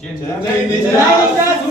Chennai ninjas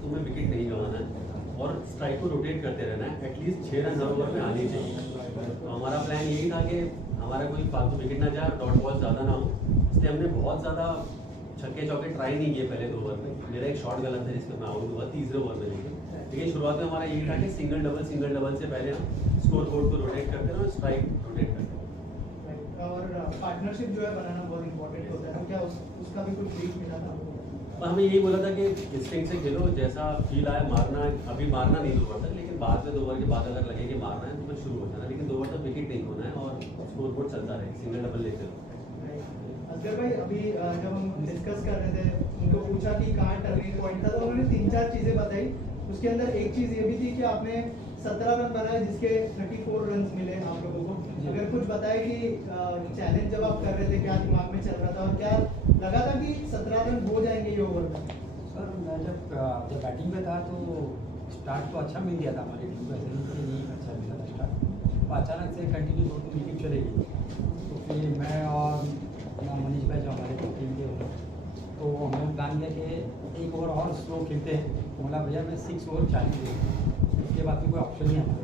तुम्हें wicket नहीं गंवाना है और स्ट्राइक को रोटेट करते रहना है, एटलीस्ट 6 रन हर ओवर में आने चाहिए। तो हमारा प्लान यही था कि हमारा कोई फालतू विकेट ना जाए, डॉट बॉल ज़्यादा ना हो, इसलिए हमने बहुत ज़्यादा छक्के चौके ट्राई नहीं किए पहले 2 ओवर में। मेरा एक शॉट गलत था जिसमें मैं आउट हुआ तीसरे ओवर में, लेकिन शुरुआत में हमारा यही था कि सिंगल डबल से पहले हम स्कोर बोर्ड को रोटेट करते हैं और स्ट्राइक रोटेट करते हैं। और पार्टनरशिप जो है बनाना बहुत इंपॉर्टेंट होता है, क्या उसका भी कुछ ब्रीफ मिला था? हमें यही बोला था कि इंस्टिंक्ट से खेलो, जैसा फील आया मारना, अभी मारना नहीं 2 ओवर तक, लेकिन बाद में 2 ओवर के बाद अगर लगे कि मारना है तो फिर शुरू हो जाना, लेकिन 2 ओवर तक विकेट नहीं होना है और स्कोर बोर्ड चलता रहे, सिंगल डबल लेते रहो। असगर भाई, अभी जब हम डिस्कस कर रहे थे, उनको पूछा कि कहाँ टर्निंग पॉइंट था, तो उन्होंने 3-4 चीज़ें बताई। उसके अंदर एक चीज़ ये भी थी कि आपने 17 रन बनाए जिसके 34 रन मिले आप लोगों को। अगर कुछ बताए कि चैलेंज जब आप कर रहे थे क्या दिमाग में चल रहा था और क्या लगा था कि 17 रन हो जाएंगे ये ओवर में? सर मैं जब बैटिंग में था तो स्टार्ट तो अच्छा मिल गया था हमारी टीम को, ऐसे नहीं अच्छा मिला था स्टार्ट, तो अचानक से कंटिन्यू 2 विकेट चले गई। तो फिर मैं और मनीष भाई जो हमारे टीम के हो, तो हमने प्लान किया कि 1 ओवर और स्लो खेलते हैं। तो बोला भैया मैं 6 ओवर चैलेंज दूँ, उसके बाद फिर कोई ऑप्शन नहीं हमारे।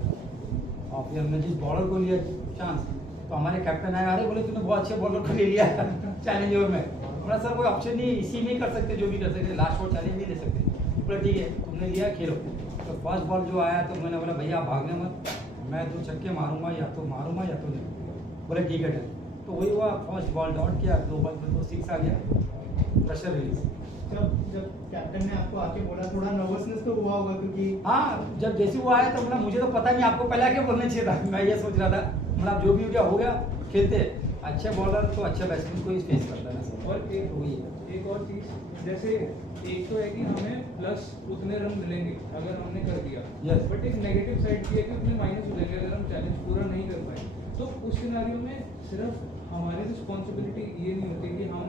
और फिर हमने जिस बॉलर को लिया चांस, तो हमारे कैप्टन आए, अरे बोले तूने बहुत अच्छे बॉलर को ले लिया चैलेंज ओवर में। बोला सर कोई ऑप्शन नहीं, इसी में कर सकते, जो भी कर सकते, लास्ट ओवर चैलेंज नहीं दे सकते। बोला ठीक है तुमने लिया खेलो। तो फर्स्ट बॉल जो आया तो मैंने बोला भैया आप भागने मत, मैं 2 छक्के मारूंगा या तो नहीं। बोले ठीक है डन। तो वही हुआ, फर्स्ट बॉल डॉट किया, 2 बॉल पर 2 6 आ गया, प्रेशर रिलीज। जब कैप्टन ने आपको आके बोला, थोड़ा नर्वसनेस तो हुआ होगा क्योंकि हाँ, जब जैसे वो आया तो बोला मुझे तो पता नहीं, आपको पहले आके बोलना चाहिए था। मैं ये सोच रहा था, मतलब जो भी हो गया खेलते, अच्छे बॉलर तो अच्छे बैट्समैन को ही फेस करता है ना। और एक और चीज़, जैसे एक तो है कि हमें प्लस उतने रन मिलेंगे अगर हमने कर दिया, Yes. बट एक नेगेटिव साइड की है कि उतने माइनस हो जाएंगे अगर हम चैलेंज पूरा नहीं कर पाए। तो उस सिनारियो में सिर्फ हमारी रिस्पॉन्सिबिलिटी ये नहीं होती कि हम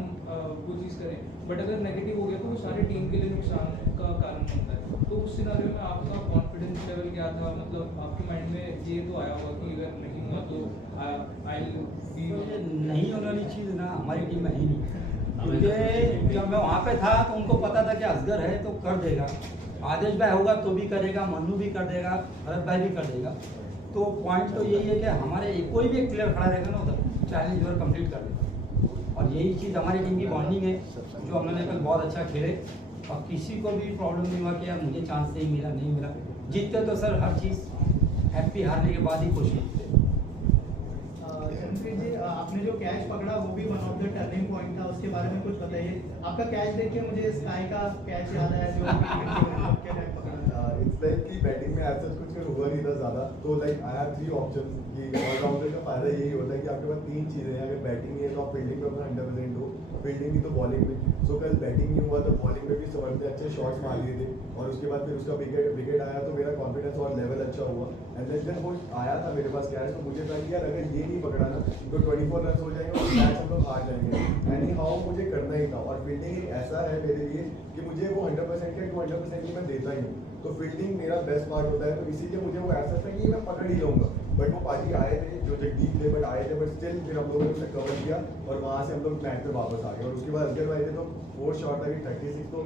वो चीज़ करें, बट अगर नेगेटिव हो गया तो वो सारे टीम के लिए नुकसान का कारण बनता है। तो उस सिनारियो में आपका कॉन्फिडेंस लेवल क्या था? मतलब आपके माइंड में ये तो आया होगा कि अगर नहीं हुआ तो ये नहीं होने वाली चीज़ ना हमारी टीम में ही नहीं। क्योंकि जब मैं वहाँ पे था तो उनको पता था कि असगर है तो कर देगा, आदेश भाई होगा तो भी करेगा, मन्नू भी कर देगा, भरत भाई भी कर देगा। तो पॉइंट तो यही है कि हमारे कोई भी एक प्लेयर खड़ा रहेगा ना उधर चैलेंज ओवर कंप्लीट कर देगा। और यही चीज़ हमारी टीम की बॉन्डिंग है, जो हम लोगों ने कल बहुत अच्छा खेले और किसी को भी प्रॉब्लम नहीं हुआ कि यार मुझे चांस नहीं मिला। जीतते तो सर हर चीज़ हैप्पी, हारने के बाद ही खुशी। जनप्रीत जी, आपने जो कैच पकड़ा वो भी one of the turning point था, उसके बारे में कुछ बताइए। आपका कैच देख के मुझे स्काई का कैच याद आया जो इट्स लाइक कि बैटिंग में ऐसा कुछ हुआ नहीं था ज़्यादा, तो लाइक आई हैव 3 ऑप्शंस कि ऑलराउंडर का फायदा यही होता है कि आपके पास 3 चीज़ें हैं। अगर बैटिंग नहीं है तो आप फील्डिंग में अपना 100% हो, फील्डिंग नहीं तो बॉलिंग में। सो कल बैटिंग नहीं हुआ तो बॉलिंग में भी समझ में अच्छे शॉट्स मार लिए थे और उसके बाद फिर उसका विकेट आया तो मेरा कॉन्फिडेंस और लेवल अच्छा हुआ। एंड देन जब वो आया था मेरे पास कैच, तो मुझे था कि यार अगर ये नहीं पकड़ा ना तो 24 रन हो जाएंगे और मैच हम लोग हार जाएंगे। एनी हाउ मुझे करना ही था और फील्डिंग एक ऐसा है मेरे लिए कि मुझे वो 100% या 200% की मैं देता ही हूँ। तो फील्डिंग मेरा बेस्ट पार्ट होता है, तो इसीलिए मुझे वो ऐसा था कि मैं पकड़ ही लूँगा। बट वो पार्टी आए थे जो जगदीप थे, बट आए थे, बट स्टिल फिर हम लोगों ने उसे कवर किया और वहाँ से हम लोग मैच पे वापस आ गए। और उसके बाद असगर भाई थे तो 4 शॉट था कि 36, तो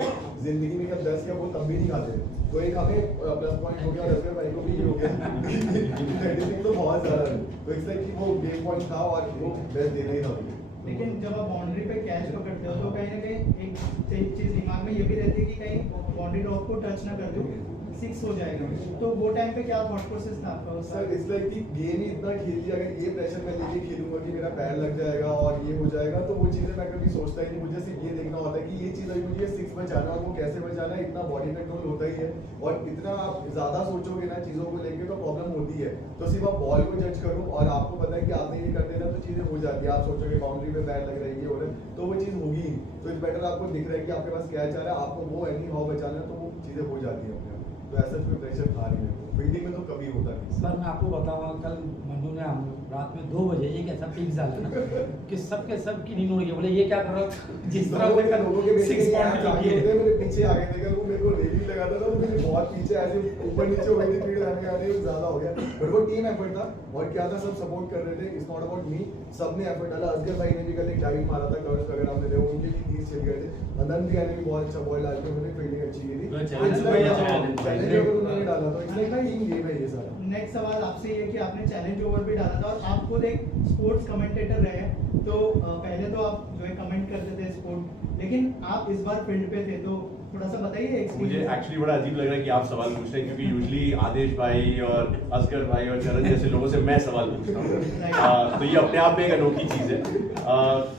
जिंदगी में जब 10 किया वो तब भी नहीं खाते थे, तो एक हमें प्लस पॉइंट हो गया और असगर भाई को भी ये हो गया 36 तो बहुत ज़्यादा है। तो इस लाइक कि वो गेम पॉइंट था और वो बेस्ट देना ही था मुझे। लेकिन जब आप बाउंड्री पे कैच पकड़ते हो तो कहीं ना कहीं एक चीज़ दिमाग में ये भी रहती है कि कहीं बाउंड्री ड्रॉप को टच ना कर दो। 6 हो जाएगा, तो वो टाइम पे क्या थॉट प्रोसेस था आपका उस सर इस लाइक कि गेम ही इतना खेल लिया, अगर ये प्रेशर मैं लेके खेलूंगा कि मेरा पैर लग जाएगा और ये हो जाएगा, तो वो चीज़ें मैं कभी सोचता ही नहीं। मुझे सिर्फ ये देखना होता है कि ये चीज़ अभी मुझे 6 बचाना, और वो कैसे बचाना है, इतना बॉडी कंट्रोल होता ही है। और इतना आप ज़्यादा सोचोगे ना चीज़ों को लेके तो प्रॉब्लम होती है। तो सिर्फ आप बॉल को जज करो और आपको पता है कि आपने ये कर देना तो चीज़ें हो जाती है। आप सोचोगे बाउंड्री पे पैर लग रही है, ये हो रहा है, तो वो चीज़ होगी ही। तो इस बेटर आपको दिख रहा है कि आपके पास क्या चाह रहा है, आपको वो एनी हाउ बचाना है, तो वो चीज़ें हो जाती है अपने आप। तो ऐसा कोई प्रेशर था नहीं मेरे को, फील्डिंग में तो कभी होता नहीं। सर मैं आपको बताऊंगा, कल मनु ने हम रात में 2 बजे एक ऐसा पिक डाला ना कि सबके सब की नींद उड़ गई। बोले ये क्या कर रहा हो, जिस तरह से कल लोगों के 6 पॉइंट आगे किए। होते मेरे पीछे आ गए थे, कल वो मेरे को रेलिंग लगा था ना, वो मेरे बहुत पीछे ऐसे ऊपर नीचे हो गई थी, स्पीड आने आने ज्यादा हो गया। बट वो टीम एफर्ट था, और क्या था, सब सपोर्ट कर रहे थे। इट्स नॉट अबाउट मी, सबने एफर्ट डाला। असगर भाई ने भी कल एक डाइव मारा था, कवर्स वगैरह हमने देखा, उनके भी 30 चल गए थे। अनंत भैया ने भी बहुत अच्छा बॉल डाल के उन्होंने फील्डिंग अच्छी की थी। चैलेंज ओवर उन्होंने डाला था, इसलिए ना टीम गेम है ये सारा। नेक्स्ट सवाल आपसे ये कि आपने चैलेंज ओवर भी डाला था और आप खुद एक स्पोर्ट्स कमेंटेटर रहे हैं, तो पहले तो आप जो है कमेंट करते थे स्पोर्ट, लेकिन आप इस बार फील्ड पे थे, तो थोड़ा सा बताइए मुझे एक्सपीरियंस। एक्चुअली बड़ा अजीब लग रहा है कि आप सवाल पूछ रहे हैं, क्योंकि यूजली आदेश भाई और असगर भाई और चरण जैसे लोगों से मैं सवाल पूछता हूँ। तो ये अपने आप में एक अनोखी चीज़ है।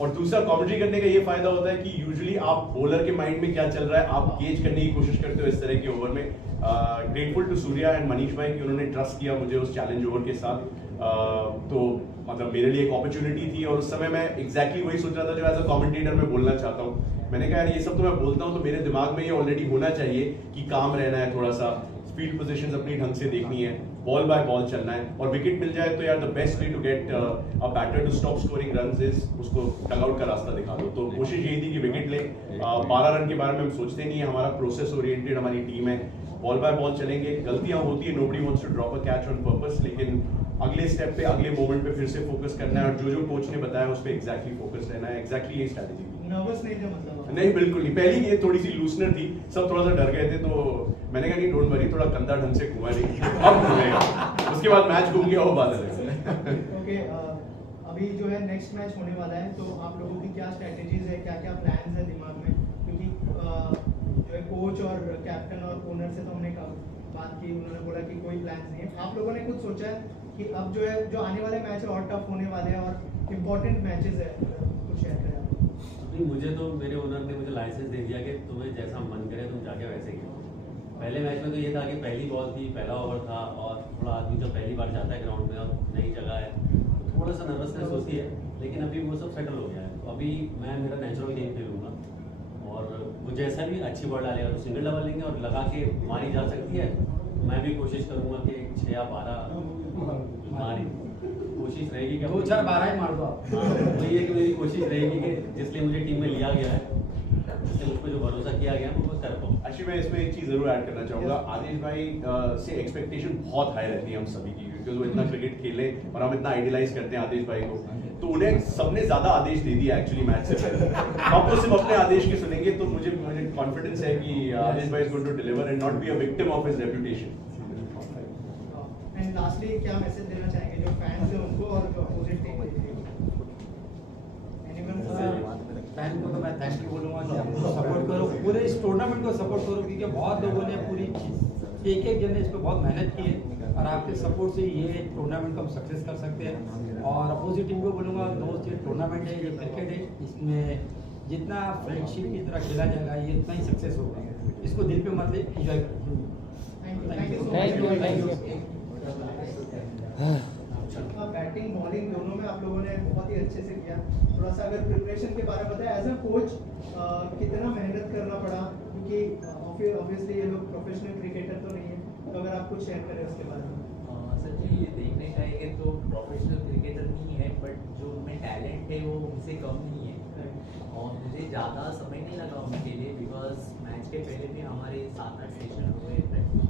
और दूसरा, कमेंट्री करने का ये फायदा होता है कि यूजली आप बॉलर के माइंड में क्या चल रहा है आप गेज करने की कोशिश करते हो इस तरह के ओवर में। Grateful to Surya and Manish भाई कि उन्होंने ट्रस्ट किया मुझे उस चैलेंज ओवर के साथ। तो मतलब मेरे लिए एक अपॉर्चुनिटी थी, और उस समय मैं एग्जैक्टली वही सोच रहा था जो एज अ कमेंटेटर मैं बोलना चाहता हूँ। मैंने कहा यार ये सब तो मैं बोलता हूँ तो मेरे दिमाग में ये ऑलरेडी होना चाहिए कि काम रहना है, थोड़ा सा फील्ड पोजीशंस अपनी ढंग से देखनी है, बॉल बाय बॉल चलना है, और विकेट मिल जाए तो यार the best way to get a batter to stop scoring runs is उसको डग आउट का रास्ता दिखा दो। तो कोशिश यही थी कि विकेट ले। 12 रन के बारे में हम सोचते नहीं है, हमारा प्रोसेस ओरिएंटेड हमारी टीम है, बॉल बाय बॉल चलेंगे। गलतियां होती है, nobody wants to drop a catch on purpose, लेकिन अगले स्टेप पे अगले मोमेंट पे फिर से फोकस करना है, और जो जो कोच ने बताया उस पे एग्जैक्टली फोकस रहना है। एग्जैक्टली यही स्ट्रैटेजी थी। नर्वस नहीं थे मतलब? नहीं बिल्कुल नहीं, पहली गेंद थोड़ी सी लूसनर थी, सब थोड़ा सा डर गए थे, तो मैंने कहा नहीं डोंट वरी, थोड़ा कंधा ढंग से घुमा नहीं, अब घूमेगा। उसके बाद मैच घूम गया, वो बात है। ओके, अभी जो है नेक्स्ट मैच होने वाला है, तो आप लोगों की क्या स्ट्रेटेजीज है, क्या क्या प्लान्स है दिमाग में? क्योंकि जो है कोच और कैप्टन और ओनर से तो हमने बात की, उन्होंने बोला कि कोई प्लान्स नहीं है। आप लोगों ने खुद सोचा है कि अब जो है जो आने वाले मैच है और टफ होने वाले हैं और इम्पोर्टेंट मैचेस है, कुछ शेयर करें आप? नहीं, मुझे तो मेरे ओनर ने मुझे लाइसेंस दे दिया कि तुम्हें जैसा मन करे तुम जाके वैसे खेलो। पहले मैच में तो ये था कि पहली बॉल थी, पहला ओवर था, और थोड़ा आदमी जब पहली बार जाता है ग्राउंड में और नई जगह है तो थोड़ा सा नर्वसनेस होती है, लेकिन अभी वो सब सेटल हो गया है। तो अभी मैं मेरा नेचुरल गेम खेलूँगा, और वो जैसा भी अच्छी बॉल डालेगा तो सिंगल डबल लेंगे, और लगा के मारी जा सकती है मैं भी कोशिश करूँगा कि 6 या 12 मारी कोशिश रहेगी कि 2 4 12 ही मार दो आप। वही है कि मेरी कोशिश रहेगी कि जिसलिए मुझे टीम में लिया गया है, जिससे मुझ पर जो भरोसा किया गया है वो कर पाऊँ। एक्चुअली मैं इसमें एक चीज़ जरूर ऐड करना चाहूँगा। आदेश भाई से एक्सपेक्टेशन बहुत हाई रहती है हम सभी की, क्योंकि वो इतना क्रिकेट खेले और हम इतना आइडियलाइज करते हैं आदेश भाई को, तो उन्हें सबने ज़्यादा आदेश दे दिया एक्चुअली मैच से पहले। आप तो सिर्फ अपने आदेश के सुनेंगे, तो मुझे कॉन्फिडेंस है कि आदेश भाई is going to deliver and not be a victim of his reputation. And lastly क्या मैसेज देना चाहेंगे जो फैंस हैं उनको और जो अपोजिट टीम है? फैन को तो मैं थैंक यू बोलूँगा कि आप सपोर्ट करो, पूरे इस टूर्नामेंट को सपोर्ट करो, क्योंकि बहुत लोगों ने पूरी एक जन ने इस पर बहुत मेहनत की है, और आपके सपोर्ट से ये टूर्नामेंट को हम सक्सेस कर सकते हैं। और अपोजिट टीम को बोलूँगा दोस्त, ये टूर्नामेंट है, ये क्रिकेट है, इसमें जितना फ्रेंडशिप की तरह खेला जाएगा ये इतना ही सक्सेस होगा। इसको दिल पे मत ले, एंजॉय करो। Thank you. बैटिंग बॉलिंग दोनों में आप लोगों ने बहुत ही अच्छे से किया। थोड़ा सा अगर प्रिपरेशन के बारे में बताया, एज अ कोच कितना मेहनत करना पड़ा, क्योंकि ऑब्वियसली ये लोग प्रोफेशनल क्रिकेटर तो नहीं है, तो अगर आप कुछ शेयर करें उसके बारे में। सर जी, ये देखने जाएंगे तो प्रोफेशनल क्रिकेटर नहीं है, बट जो उनमें टैलेंट है वो उनसे कम नहीं है, और मुझे ज़्यादा समय नहीं लगा उनके लिए, बिकॉज मैच के पहले भी हमारे 7-8 सेशन हुए प्रैक्टिस,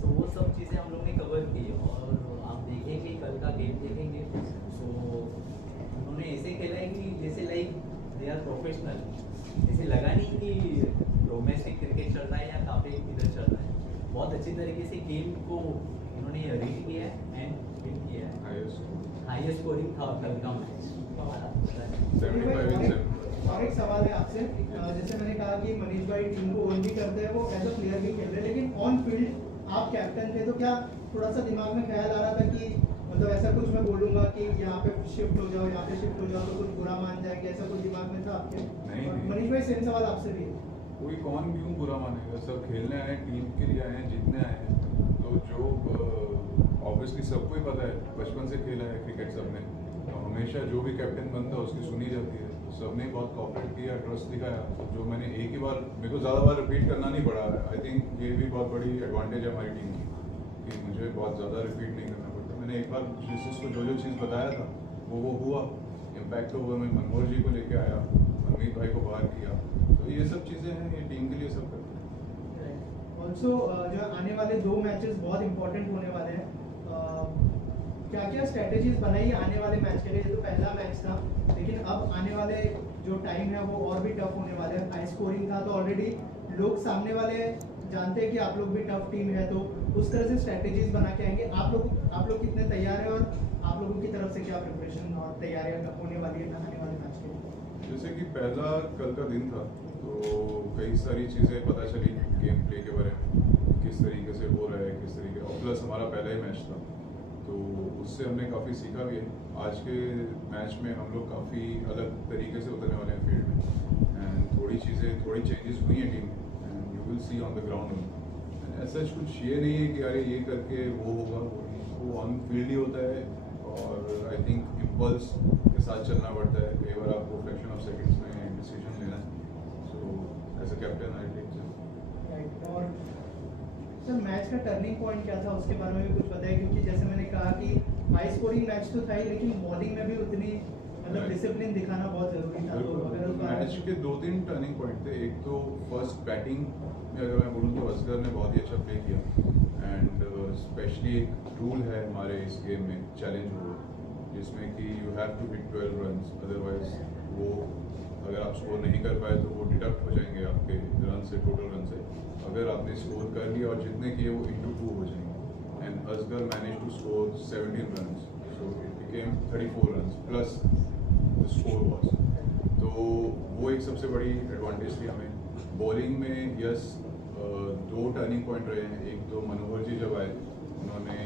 तो वो सब चीज़ें हम लोग ने कवर की। और आप देखेंगे कल का गेम देखेंगे तो उन्होंने ऐसे खेला है कि जैसे लाइक दे आर प्रोफेशनल, ऐसे लगा नहीं कि डोमेस्टिक क्रिकेट चल रहा है या काफ़ी इधर चल रहा है। बहुत अच्छी तरीके से गेम को उन्होंने रीड किया है एंड विन किया है। हाईएस्ट स्कोरिंग था कल का मैच हमारा। और एक सवाल है आपसे, जैसे मैंने कहा कि मनीष भाई टीम को ओन भी करते हैं, वो एज अ प्लेयर भी खेल रहे हैं, लेकिन ऑन फील्ड आप कैप्टन थे तो क्या थोड़ा सा दिमाग में ख्याल आ रहा था कि मतलब ऐसा कुछ मैं बोलूंगा कि यहाँ पे शिफ्ट हो जाओ, यहाँ पे शिफ्ट हो जाओ तो कुछ बुरा मान जाएंगे, ऐसा कुछ दिमाग में था आपके? नहीं, और नहीं। मनीष भाई सेम सवाल आपसे भी है। कोई कौन क्यों बुरा मानेगा, सब खेलने आए हैं, टीम के लिए आए हैं, जीतने आए हैं। तो जो ऑब्वियसली सबको ही पता है, बचपन से खेला है क्रिकेट सबने, तो हमेशा जो भी कैप्टन बनता है उसकी सुनी जाती है। तो सबने बहुत कॉपरेट किया, ट्रस्ट दिखाया। तो जो मैंने एक ही बार, मेरे को ज़्यादा बार रिपीट करना नहीं पड़ा। आई थिंक ये भी बहुत बड़ी एडवांटेज है हमारी टीम की कि मुझे बहुत ज़्यादा रिपीट नहीं करना पड़ता। मैंने एक बार जिस चीज़ को जो चीज़ बताया था वो हुआ, इम्पैक्ट हुआ। मैं मनमोहन जी को लेके आया, मनमीत भाई को बाहर किया। तो ये सब चीज़ें हैं, ये टीम के लिए सब करते हैं। ऑल्सो जो आने वाले 2 मैचेस बहुत इंपॉर्टेंट होने वाले हैं, क्या क्या स्ट्रेटेजीज बनाई आने वाले मैच के लिए? ये तो पहला मैच था, लेकिन अब आने वाले जो टाइम है वो और भी टफ होने वाले हैं। हाई स्कोरिंग था तो ऑलरेडी लोग सामने वाले जानते हैं कि आप लोग भी टफ टीम है, तो उस तरह से स्ट्रेटेजीज बना के आएंगे। आप लोग कितने तैयार हैं और आप लोगों की तरफ से क्या प्रिपरेशन और तैयारियां होने वाली है आने वाले मैच के लिए? जैसे कि पहला कल का दिन था, तो कई सारी चीज़ें पता चली गेम प्ले के बारे में, किस तरीके से हो रहा है, किस तरीके, और प्लस हमारा पहला ही मैच था, तो उससे हमने काफ़ी सीखा भी है। आज के मैच में हम लोग काफ़ी अलग तरीके से उतरने वाले हैं फील्ड में, एंड थोड़ी चेंजेस हुई हैं team, and you will see on the ground. ऐसा कुछ ये नहीं है कि अरे ये करके वो होगा, वो ऑन फील्ड ही होता है। और आई थिंक इम्पल्स के साथ चलना पड़ता है, कई बार आपको फ्रैक्शन ऑफ सेकंड्स में डिसीजन लेना है। So as a captain I take right. और सर मैच का टर्निंग पॉइंट क्या था, उसके बारे में भी कुछ बताइए, क्योंकि जैसे मैंने कहा कि हाई स्कोरिंग मैच तो था ही, लेकिन बॉलिंग में भी उतनी मतलब डिसिप्लिन दिखाना बहुत जरूरी था। तो अगर उस बारे मैच के 2-3 टर्निंग पॉइंट थे। एक तो फर्स्ट बैटिंग में अगर मैं बोलूँ तो असगर ने बहुत ही अच्छा प्ले किया, एंड स्पेशली एक रूल है हमारे इस गेम में, चैलेंज रूल, जिसमें कि you have to hit 12 runs, otherwise वो अगर आप स्कोर नहीं कर पाए तो वो डिडक्ट हो जाएंगे आपके रन से, टोटल रन से। अगर आपने स्कोर कर लिया और जितने किए वो इंटू 2 हो जाएंगे, and Asghar manage to score 17 runs, so it became 34 runs plus the score was. तो वो एक सबसे बड़ी एडवांटेज थी हमें। बॉलिंग में यस 2 टर्निंग पॉइंट रहे हैं। एक तो मनोहर जी जब आए, उन्होंने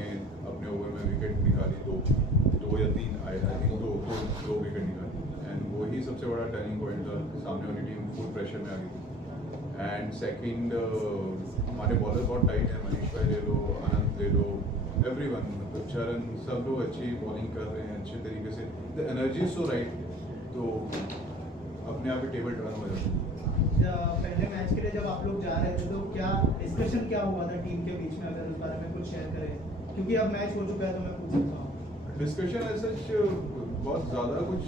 अपने ओवर में विकेट निकाली, 2 या 3 आए, आई थिंक 2 विकेट निकाली, एंड वही सबसे बड़ा टर्निंग पॉइंट था। सामने वाली टीम फुल प्रेशर में आ गई थी। एंड सेकंड, हमारे बॉलर बहुत टाइट है, मनीष भाई ले लो, आनंद ले लो, एवरीवन, मतलब चरण, सब लोग अच्छी बॉलिंग कर रहे हैं अच्छे तरीके से। The energy is so right, तो अपने आप ही टेबल टर्न हो जाता है। पहले मैच के लिए जब आप लोग जा रहे थे तो क्या डिस्कशन क्या हुआ था टीम के बीच में, अगर उस बारे में कुछ शेयर करें, क्योंकि अब मैच हो चुका है तो मैं पूछ सकता हूँ। डिस्कशन ऐसा बहुत ज़्यादा कुछ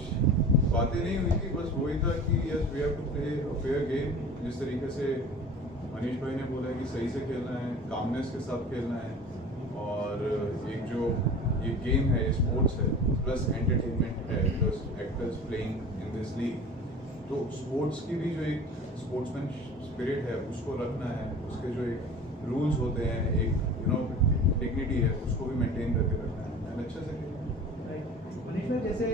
बातें नहीं हुई थी, बस वही था कि yes we have to play a fair game. जिस तरीके से मनीष भाई ने बोला है कि सही से खेलना है, कामनेस के साथ खेलना है, और एक जो ये गेम है, स्पोर्ट्स है, प्लस एंटरटेनमेंट है, plus actors playing in this league, तो स्पोर्ट्स की भी जो एक स्पोर्ट्समैन स्पिरिट है उसको रखना है, उसके जो एक रूल्स होते हैं, एक डिग्निटी है, उसको भी मेंटेन करके रखना है, एंड अच्छे से मनीष भाई, जैसे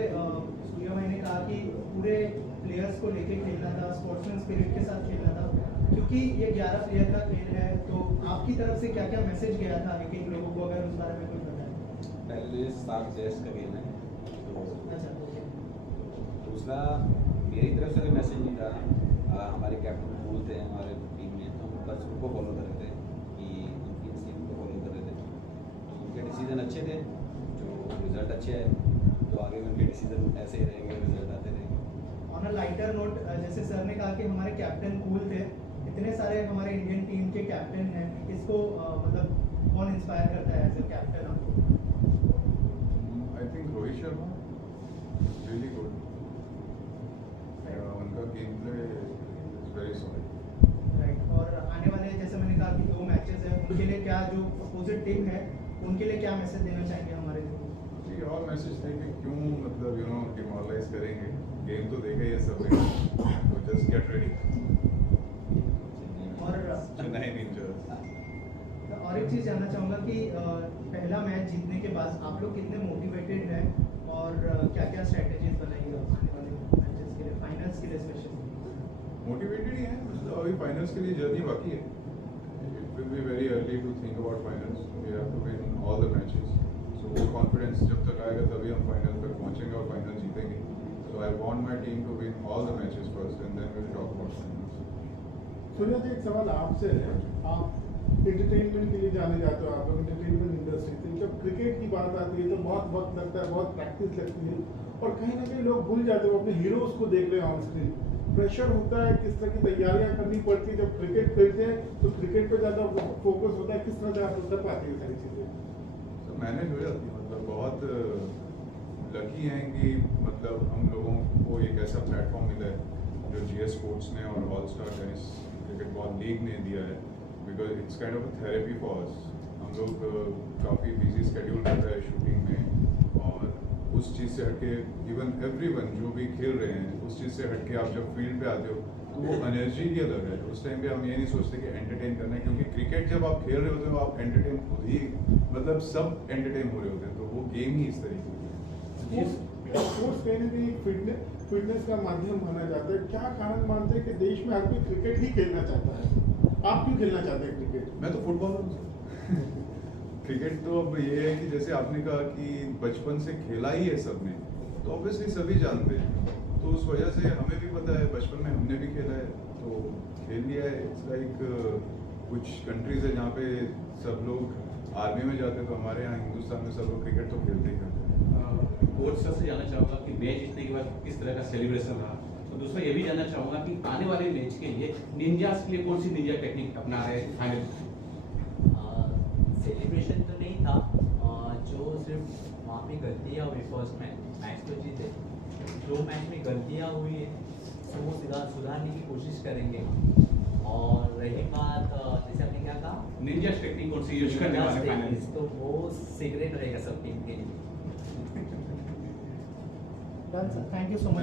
सूर्या भाई ने कहा कि पूरे प्लेयर्स को लेके खेलना था, स्पोर्ट्समैन स्पिरिट के साथ खेलना था, क्योंकि ये 11 प्लेयर का खेल है, तो आपकी तरफ से क्या क्या मैसेज गया था एक लोगों को, अगर उस बारे में कुछ बताएं। पहले 7 जैस का गेम है, तो अच्छा, दूसरा मेरी तरफ से कोई मैसेज नहीं था। हमारे कैप्टन कूल थे हमारे टीम में, तो हम बस उनको फॉलो कर रहे थे कि उनकी इंस्टिंक्ट को फॉलो कर रहे थे, तो उनके डिसीजन अच्छे थे, जो रिजल्ट अच्छे आए, तो आगे उनके डिसीजन ऐसे ही रहेंगे, रिजल्ट आते रहेंगे। ऑन अ लाइटर नोट, जैसे सर ने कहा कि हमारे कैप्टन कूल थे, इतने सारे हमारे इंडियन टीम के कैप्टन हैं, इसको मतलब कौन इंस्पायर करता है एज अ कैप्टन आपको? I think Rohit Sharma, really good, उनका game play is very solid. Right. और आने वाले, जैसे मैंने कहा कि 2 मैचेस हैं, उनके लिए क्या, जो अपोजिट टीम है उनके लिए क्या मैसेज देना चाहेंगे हमारे लिए? जी, और मैसेज थे कि क्यों मतलब डिमोरलाइज करेंगे, गेम तो देखा ही है सब ने, तो जस्ट गेट रेडी। और एक चीज़ जानना चाहूँगा कि पहला मैच जीतने के बाद आप लोग कितने मोटिवेटेड हैं और क्या क्या स्ट्रेटेजीज बनाई आने वाले मैचेस के लिए, फाइनल्स के लिए स्पेशली? मोटिवेटेड ही हैं, मतलब अभी फाइनल्स के लिए जर्नी बाकी है। will be very early to think about finals. We have to win all the matches. So वो confidence जब तक आएगा तभी हम final तक पहुंचेंगे और final जीतेंगे. So I want my team to win all the matches first and then we'll talk about finals. Surya जी, एक सवाल आपसे है. आप एंटरटेनमेंट के लिए जाने जाते हो, आप लोग एंटरटेनमेंट इंडस्ट्री से. जब क्रिकेट की बात आती है तो बहुत वक्त लगता है, बहुत प्रैक्टिस लगती है और कहीं ना कहीं लोग भूल जाते हो अपने हीरोज को देख रहे हैं ऑन स्क्रीन. प्रेशर होता है, किस तरह की तैयारियां करनी पड़ती है. जब क्रिकेट खेलते हैं तो क्रिकेट पे ज़्यादा फोकस होता है. किस तरह से आप कर पाते हैं सारी चीज़ें? तो मैनेज हो जाती है. मतलब बहुत लकी हैं कि मतलब हम लोगों को एक ऐसा प्लेटफॉर्म मिला है जो GS स्पोर्ट्स ने और all star tennis cricket ball league ने दिया है. Because it's kind of a therapy for us. हम लोग काफ़ी बिजी स्केड्यूल रहता है शूटिंग में और उस चीज़ से हटके इवन एवरीवन जो भी खेल रहे हैं उस चीज़ से हटके आप जब फील्ड पे आते हो तो वो एनर्जी ही अलग है. उस टाइम पे हम ये नहीं सोचते कि एंटरटेन करना है, क्योंकि क्रिकेट जब आप खेल रहे होते हो आप एंटरटेन खुद ही मतलब सब एंटरटेन हो रहे होते हैं. तो वो गेम ही इस तरीके की है. स्पोर्ट्स कहीं ना कहीं फिटनेस का माध्यम माना जाता है. क्या कारण मानते हैं कि देश में हर कोई क्रिकेट ही खेलना चाहता है? आप क्यों खेलना चाहते हैं क्रिकेट? मैं तो फुटबॉलर हूँ. क्रिकेट तो अब ये है कि जैसे आपने कहा कि बचपन से खेला ही है सबने, तो ऑब्वियसली सभी जानते हैं. तो उस वजह से हमें भी पता है, बचपन में हमने भी खेला है तो खेल लिया है. इट्स लाइक कुछ कंट्रीज है जहाँ पे सब लोग आर्मी में जाते हैं, तो हमारे यहाँ हिंदुस्तान में सब लोग क्रिकेट तो खेलते ही हैं. कोच सर से जानना चाहूँगा कि मैच जीतने के बाद किस तरह का सेलिब्रेशन रहा. तो दूसरा ये भी जानना चाहूँगा कि आने वाले मैच के लिए निंजास के लिए कौन सी निंजा टेक्निक अपना रहे हैं फाइनल? सेलिब्रेशन तो नहीं था, जो सिर्फ वहाँ पे गलतियाँ हुई फर्स्ट मैच तो जीते. जो मैच में गलतियाँ हुई है तो वो सुधारने की कोशिश करेंगे. और रही बात जैसे आपने क्या कहा, निंजा टेक्निक कौन सी यूज करने वाले फाइनल? तो वो सीक्रेट रहेगा सब टीम के लिए. Done, sir. Thank you so much.